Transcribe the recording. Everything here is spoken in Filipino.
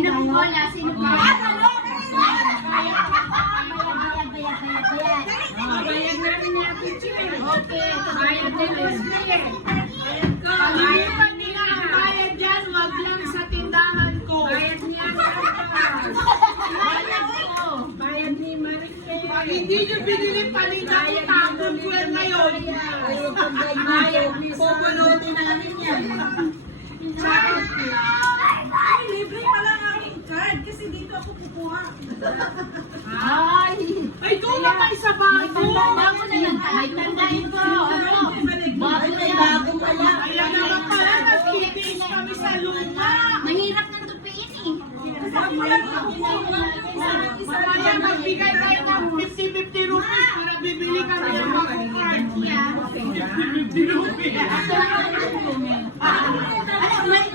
Sino po wala? Sino po? Bayad namin niya picture. Okay. Bayad din Leslie. Pag nila ang bayad dyan, wag lang sa tindahan ko. Bayad niya bayad ni Maricel. Pag hindi nyo binili paninda ko, tapon ko yan ngayon. Bayad ni Pupunutin namin yan. Ay, libre pala ang aking card kasi dito ako kukuha. Ay! Ay, doon na kayo sa bago. Bago na lang. Ay, tandain ko. Ano? Bago na yan. Ayan naman pala, nagkikis kami sa luma. Mahirap na tupiin eh. Mamaya magbigay tayo ng 50-50 rupees para bibili kami ng mga card. 50 rupees. Ano,